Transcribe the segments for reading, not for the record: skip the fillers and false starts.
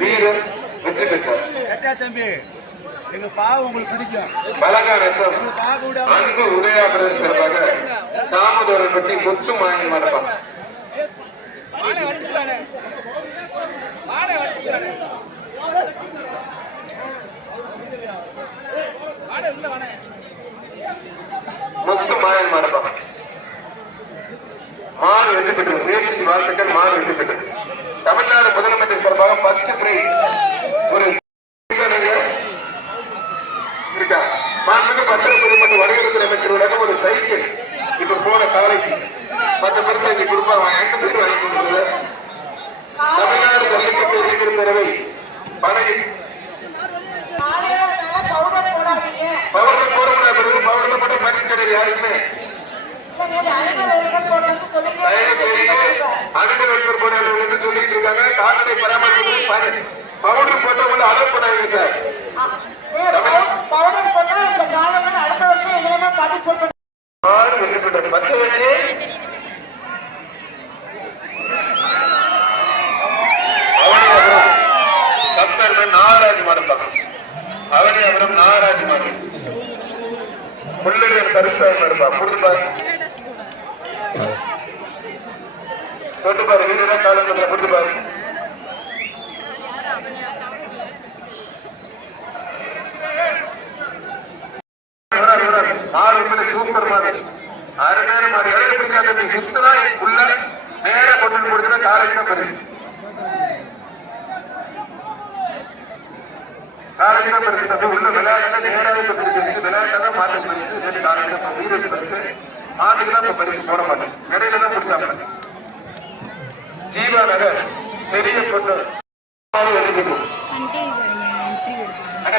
வீரர் வெற்றி பெற்றார். தம்பி எங்க பாவம் உங்களுக்கு பிடிக்கும். அன்பு உதயாபுரம் சிறப்பாக தாமதோரம் பற்றி முத்து மாயன் மரபம் முத்து மாயன் மரபம் மாறு வெற்றி பெற்றது. முயற்சி வாழ்த்துக்கள். மாறு வெற்றி பெற்றது. தமிழ்நாடு முதலமைச்சர் சார்பாக ஃபர்ஸ்ட் பிரைஸ் ஒரு இருக்கா மாண்புமிகு பத்திரப்பதிவு மற்றும் வணிகத்துறை அமைச்சருடைய ஒரு சைக்கிள் இப்ப போன காலைக்கு மற்ற பரிசு கொடுப்பாங்க. எங்க பேர் வாங்கி கொடுக்குறது தமிழ்நாடு ஜல்லிக்கட்டு இயக்குநர் பேரவை பணி பவர்கள் போடக்கூடாது. பவர்கள் மட்டும் பரிசு கிடையாது. யாருக்குமே அனுமதி வைப்பர் போடாது என்று சொல்லிட்டு இருக்காங்க. கால்நடை பராமரிப்பு பவுடர் போட்டவங்க அலோவ் பண்ணாங்க சார். நாகராஜ் மாடம் அவனியாபுரம் நாகராஜ் மாடம் முள்ளூர் கருசாமி இருப்பா புரிஞ்சுப்பாரு தொட்டுப்பாரு வீடு காலத்துல புரிஞ்சுப்பாரு. சூப்பர் மாதிரி அருமையான மாதிரி சுத்தனா உள்ள நேர கொண்டு கொடுத்த காலைக்கு பரிசு. காலைக்கு பரிசு தம்பி உள்ள விளையாட்டுல நேராக பரிசு விளையாட்டுதான் மாட்டு பரிசு காலைக்கு வீரர் பரிசு மாட்டுக்கு தான் பரிசு போட மாட்டேன். இடையில தான் கொடுத்தாங்க. ஜீவா நகர் பெரிய பொண்ணு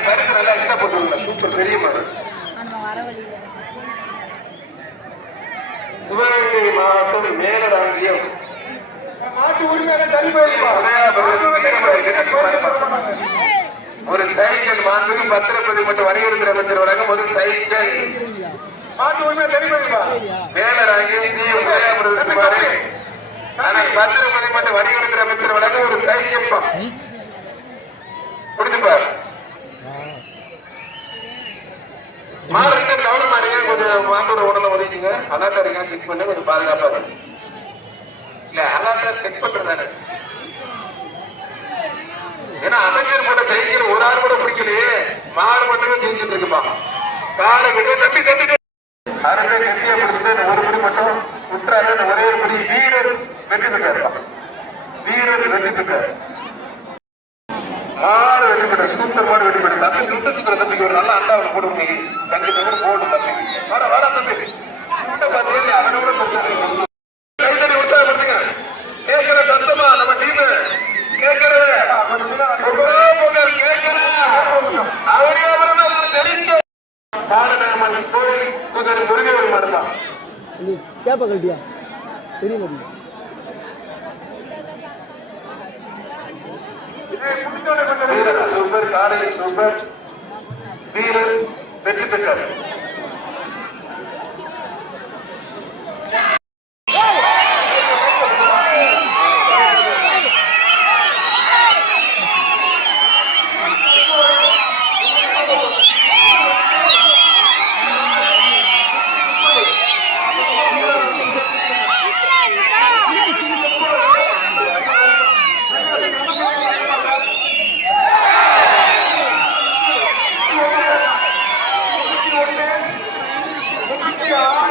பரிசு நல்லா இஷ்டப்பட்டு சூப்பர் பெரிய மாதிரி சிவகங்கை மாவட்டம் மேலராஜ்யம் ஒரு சைக்கிள் மாண்புமிகு பத்திரப்பதிவு மற்றும் வணிகத்துறை அமைச்சர் வழங்கும் ஒரு சைக்கிள் மேலராஜ்யம் பத்திரப்பதிவு மற்றும் வணிகத்துறை அமைச்சர் வழங்கும் ஒரு சைக்கிள் புரிஞ்சுப்பார். மாநில கவனமா இருங்க. கொஞ்சம் மாட்டோட உடனே ஒதுக்கிங்க. அலாட்டா இருக்கான்னு செக் பண்ண கொஞ்சம் பாதுகாப்பா இருக்கு. இல்ல அலாட்டா செக் பண்றதானே. ஏன்னா அமைச்சர் போட்ட சைக்கிள் ஒரு ஆள் கூட பிடிக்கலையே. மாடு மட்டுமே ஜெயிச்சுட்டு இருக்குப்பா. காலை கிட்ட தப்பி தப்பிட்டு அரசை கட்டிய பிடிச்சது ஒரு படி மட்டும் உற்றாரு. ஒரே படி வீரர் வெற்றி பெற்றார். வீரர் வெற்றி பெற்றார். மாடு வெற்றி பெற்ற சூப்பர் மாடு வெற்றி பெற்ற தம்பி சுத்தத்துக்குற தம்பிக்கு ஒரு நல்ல அண்டாவை போடுங்க. தம்பி பேர் போடு தம்பி வர வர தம்பி பார்த்தீங்க அவனோட கைத்தறி உற்சாகப்படுத்துங்க. கேட்கிற சத்தமா நம்ம டீம் கேட்கறது அவரே தெரிஞ்ச பாடநேமன் கோயில் குதிரை முருகவர் மாடுதான் கேப்ப கட்டியா தெரியும். சூப்பர் காலையில் சூப்பர் வீரர் வெற்றி பெற்றார். Yeah.